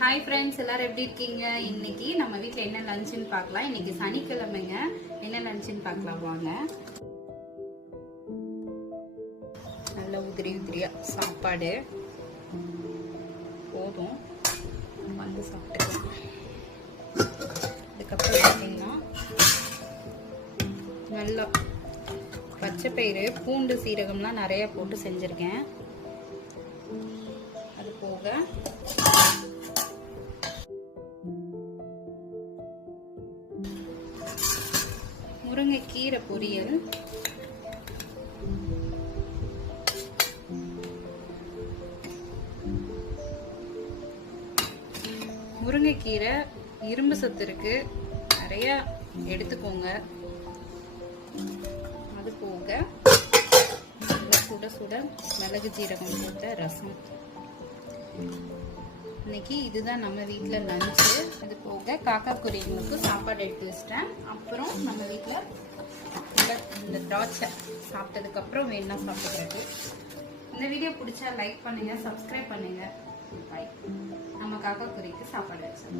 Hi friends, எல்லாரும் எப்படி இருக்கீங்க? இன்னைக்கு நம்ம வீட்டில் என்ன லஞ்சுன்னு பார்க்கலாம். இன்னைக்கு சனிக்கிழமைங்க. என்ன லஞ்சுன்னு பார்க்கலாம் வாங்க. நல்ல உதிரி உதிரியா சாப்பாடு போதும், வந்து சாப்பிட்டுக்கலாம். அதுக்கப்புறம் பார்த்தீங்கன்னா நல்லா பச்சைப்பயிறு, பூண்டு, சீரகம்லாம் நிறைய போட்டு செஞ்சுருக்கேன். அது போக முருங்கைக்கீரை பொரியல், முருங்கைக்கீரை இரும்பு சத்து இருக்கு, நிறைய எடுத்துக்கோங்க. அது போக சுட சுட மிளகு ஜீரகம் போட்ட ரசம். இன்னைக்கு இதுதான் நம்ம வீட்டில் லஞ்சு. அது போக காக்கா குருவிங்களுக்கு சாப்பாடு எடுத்து வச்சிட்டேன். அப்புறம் நம்ம வீட்டில் இந்த திராட்சை சாப்பிட்டதுக்கப்புறம் வேணா சாப்பிட்டுக்கிறது. இந்த வீடியோ பிடிச்சா லைக் பண்ணுங்க, சப்ஸ்கிரைப் பண்ணுங்க. பாய். நம்ம காக்கா குருவிக்கு சாப்பாடு வச்சோம்.